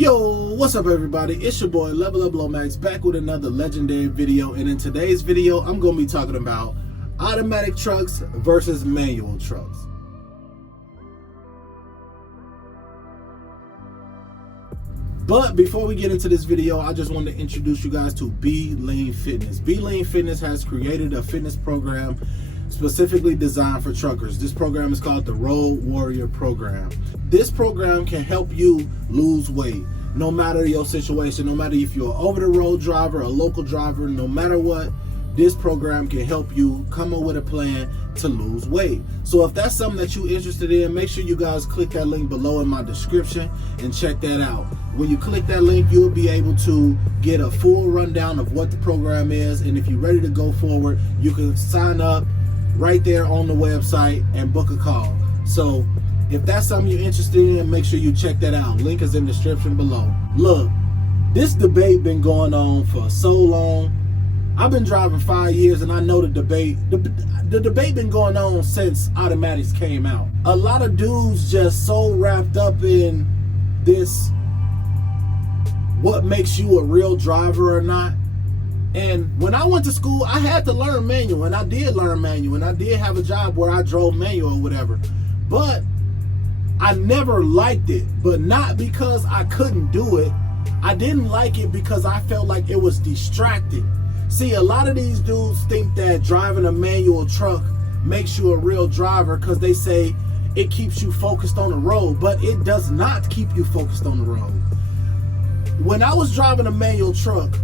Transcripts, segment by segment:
Yo, what's up everybody? It's your boy Level Up Lomax back with another legendary video, and in today's video I'm going to be talking about automatic trucks versus manual trucks. But before we get into this video, I just want to introduce you guys to Be Lean Fitness. Be Lean Fitness has created a fitness program specifically designed for truckers. This program is called the Road Warrior Program. This program can help you lose weight, no matter your situation, no matter if you're an over-the-road driver, a local driver, no matter what. This program can help you come up with a plan to lose weight. So if that's something that you're interested in, make sure you guys click that link below in my description and check that out. When you click that link, you'll be able to get a full rundown of what the program is, and if you're ready to go forward, you can sign up right there on the website and book a call. So if that's something you're interested in, make sure you check that out. Link is in the description below. Look, this debate been going on for so long. I've been driving 5 years and I know the debate been going on since automatics came out. A lot of dudes just so wrapped up in this, what makes you a real driver or not. And when I went to school, I had to learn manual, and I did learn manual, and I did have a job where I drove manual or whatever. But I never liked it, but not because I couldn't do it. I didn't like it because I felt like it was distracting. See, a lot of these dudes think that driving a manual truck makes you a real driver because they say it keeps you focused on the road, but it does not keep you focused on the road. When I was driving a manual truck,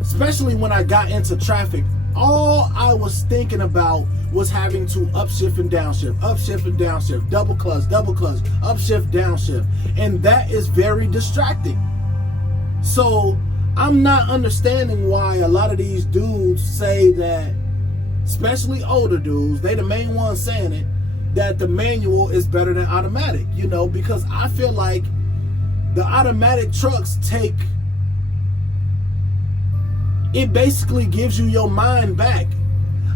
especially when I got into traffic, all I was thinking about was having to upshift and downshift, double clutch, upshift, downshift. And that is very distracting. So I'm not understanding why a lot of these dudes say that, especially older dudes, they the main ones saying it, that the manual is better than automatic, you know, because I feel like the automatic trucks it basically gives you your mind back.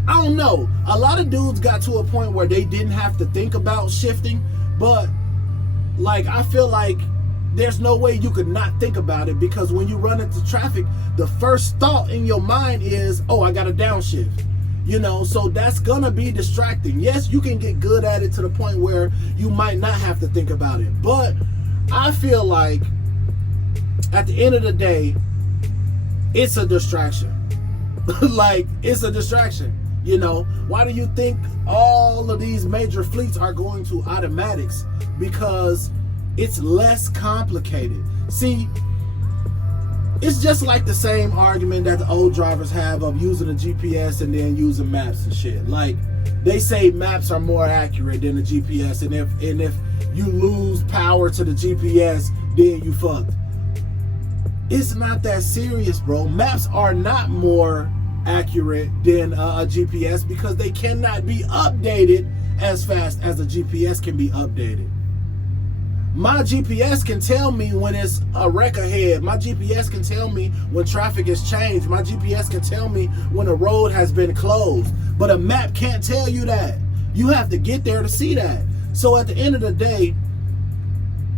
I don't know. A lot of dudes got to a point where they didn't have to think about shifting, but like I feel like there's no way you could not think about it, because when you run into traffic, the first thought in your mind is, oh, I got to downshift. You know, so that's gonna be distracting. Yes, you can get good at it to the point where you might not have to think about it, but I feel like at the end of the day, it's a distraction. Like, it's a distraction. You know, why do you think all of these major fleets are going to automatics? Because it's less complicated. See, it's just like the same argument that the old drivers have of using a GPS and then using maps and shit. Like, they say maps are more accurate than the GPS, and if you lose power to the GPS, then you fucked. It's not that serious, bro. Maps are not more accurate than a GPS because they cannot be updated as fast as a GPS can be updated. My GPS can tell me when it's a wreck ahead. My GPS can tell me when traffic has changed. My GPS can tell me when a road has been closed. But a map can't tell you that. You have to get there to see that. So at the end of the day,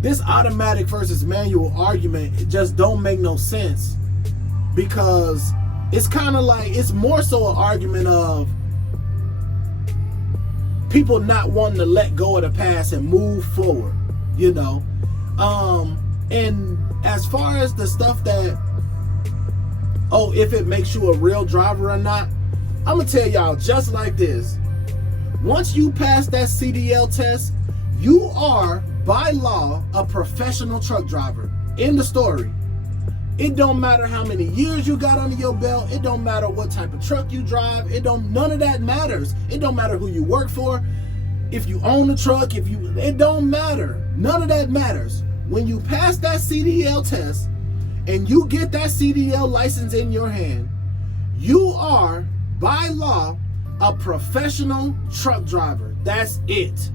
this automatic versus manual argument, it just don't make no sense, because it's kind of like, it's more so an argument of people not wanting to let go of the past and move forward, you know. And as far as the stuff that, oh, if it makes you a real driver or not, I'm gonna tell y'all just like this. Once you pass that CDL test, you are by law a professional truck driver. End of story. It don't matter how many years you got under your belt. It don't matter what type of truck you drive. None of that matters. It don't matter who you work for. If you own the truck, it don't matter. None of that matters. When you pass that CDL test and you get that CDL license in your hand, you are by law a professional truck driver. That's it.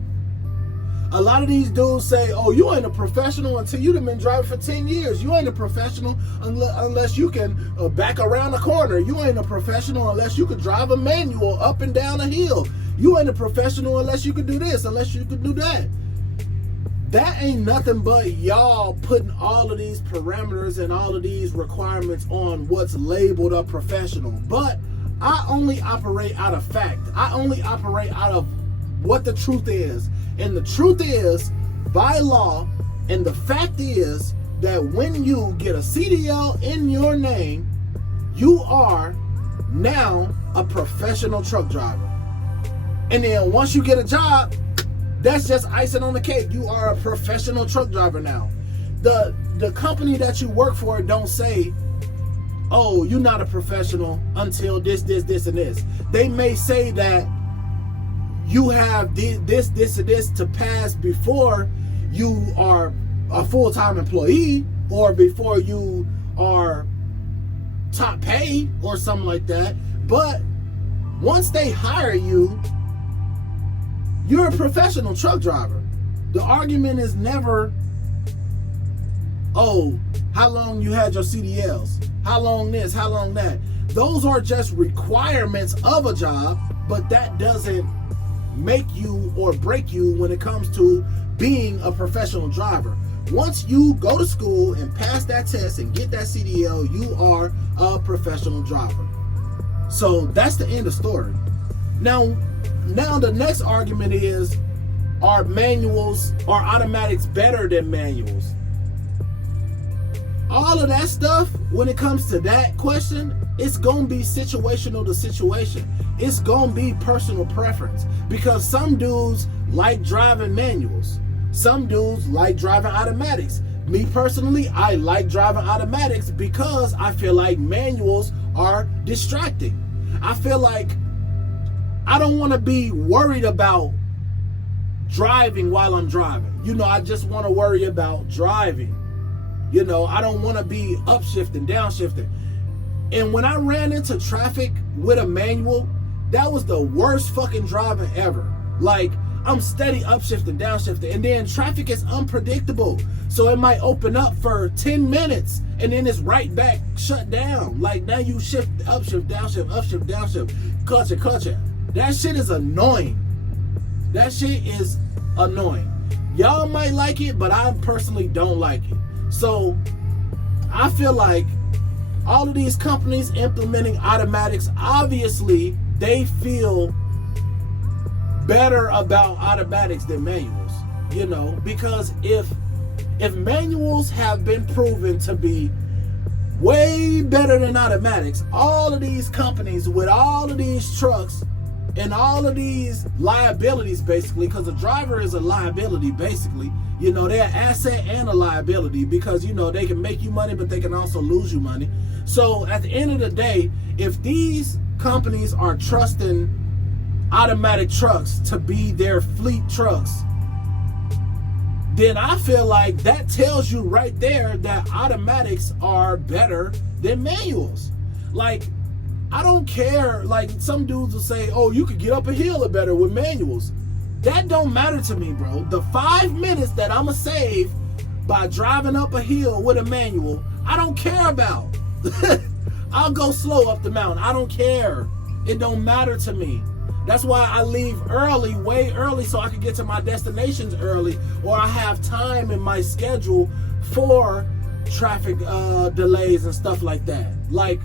A lot of these dudes say, oh, you ain't a professional until you've been driving for 10 years. You ain't a professional unless you can back around a corner. You ain't a professional unless you can drive a manual up and down a hill. You ain't a professional unless you can do this, unless you can do that. that ain't nothing but y'all putting all of these parameters and all of these requirements on what's labeled a professional. But I only operate out of fact. I only operate out of what the truth is. And the truth is, by law, and the fact is that when you get a CDL in your name, you are now a professional truck driver. And then once you get a job, that's just icing on the cake. You are a professional truck driver now. The company that you work for don't say, oh, you're not a professional until this, and this. They may say that you have this, and this to pass before you are a full-time employee or before you are top pay or something like that. But once they hire you, you're a professional truck driver. The argument is never, oh, how long you had your CDLs, how long this, how long that. Those are just requirements of a job, but that doesn't make you or break you when it comes to being a professional driver. Once you go to school and pass that test and get that CDL, you are a professional driver. So that's the end of story. Now the next argument is, are automatics better than manuals? All of that stuff, when it comes to that question, it's going to be situational to situation. It's going to be personal preference, because some dudes like driving manuals. Some dudes like driving automatics. Me personally, I like driving automatics because I feel like manuals are distracting. I feel like I don't want to be worried about driving while I'm driving. I just want to worry about driving. I don't want to be upshifting, downshifting. And when I ran into traffic with a manual, that was the worst fucking driving ever. Like, I'm steady upshifting, downshifting, and then traffic is unpredictable. So it might open up for 10 minutes and then it's right back shut down. Like, now you shift, upshift, downshift, clutch it. That shit is annoying. That shit is annoying. Y'all might like it, but I personally don't like it. So I feel like all of these companies implementing automatics, obviously they feel better about automatics than manuals, because if manuals have been proven to be way better than automatics, all of these companies with all of these trucks and all of these liabilities, basically, because the driver is a liability, basically, they're an asset and a liability, because they can make you money, but they can also lose you money. So at the end of the day, if these companies are trusting automatic trucks to be their fleet trucks, then I feel like that tells you right there that automatics are better than manuals. Like, I don't care. Like, some dudes will say, oh, you could get up a hill better with manuals. That don't matter to me, bro. The 5 minutes that I'ma save by driving up a hill with a manual, I don't care about. I'll go slow up the mountain. I don't care. It don't matter to me. That's why I leave early, way early, so I can get to my destinations early, or I have time in my schedule for traffic delays and stuff like that. Like,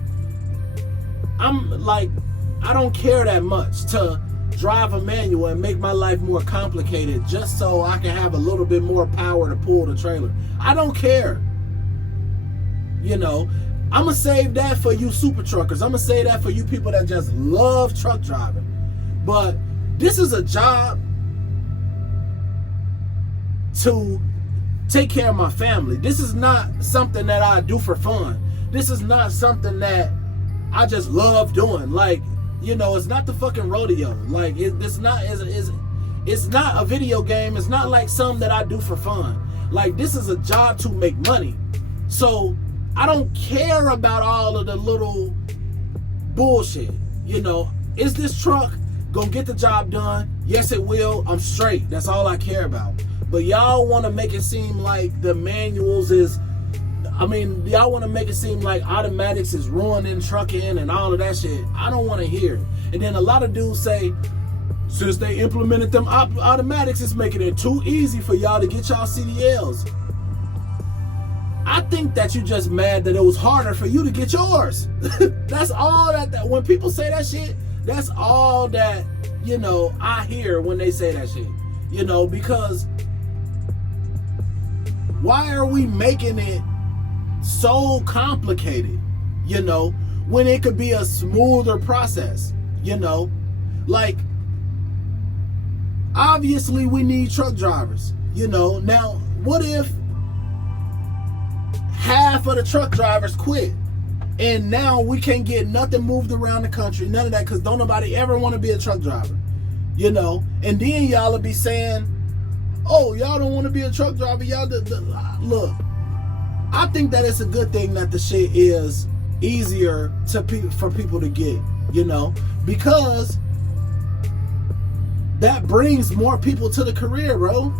I don't care that much to drive a manual and make my life more complicated just so I can have a little bit more power to pull the trailer. I don't care. I'm going to save that for you super truckers. I'm going to save that for you people that just love truck driving. But this is a job to take care of my family. This is not something that I do for fun. This is not something that I just love doing. Like, it's not the fucking rodeo. Like, it's not a video game. It's not like something that I do for fun. Like, this is a job to make money. So I don't care about all of the little bullshit. Is this truck gonna get the job done? Yes, it will. I'm straight. That's all I care about. But y'all want to make it seem like the manuals y'all want to make it seem like automatics is ruining trucking and all of that shit. I don't want to hear it. And then a lot of dudes say since they implemented them automatics, it's making it too easy for y'all to get y'all CDLs. I think that you just mad that it was harder for you to get yours. That's all that when people say that shit, that's all that, you know, I hear when they say that shit. You know, because why are we making it so complicated, you know, when it could be a smoother process, you know? Like, obviously we need truck drivers, you know. Now, what if half of the truck drivers quit and now we can't get nothing moved around the country, none of that, because don't nobody ever want to be a truck driver, you know? And then y'all will be saying, oh, y'all don't want to be a truck driver, y'all look, I think that it's a good thing that the shit is easier for people to get, you know, because that brings more people to the career, bro.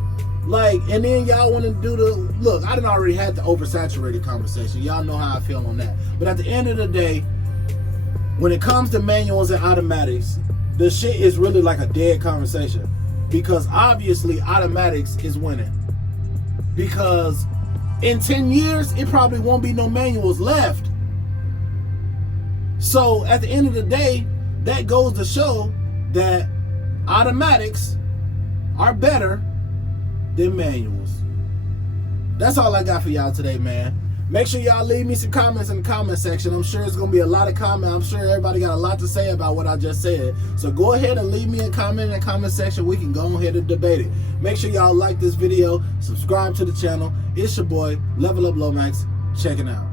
Like, and then y'all want to do the, look, I done already had the oversaturated conversation. Y'all know how I feel on that. But at the end of the day, when it comes to manuals and automatics, the shit is really like a dead conversation. Because obviously automatics is winning. Because in 10 years, it probably won't be no manuals left. So at the end of the day, that goes to show that automatics are better than manuals. That's all I got for y'all today, man. Make sure y'all leave me some comments in the comment section. I'm sure it's going to be a lot of comments. I'm sure everybody got a lot to say about what I just said. So go ahead and leave me a comment in the comment section. We can go ahead and debate it. Make sure y'all like this video. Subscribe to the channel. It's your boy, Level Up Lomax. Checking out.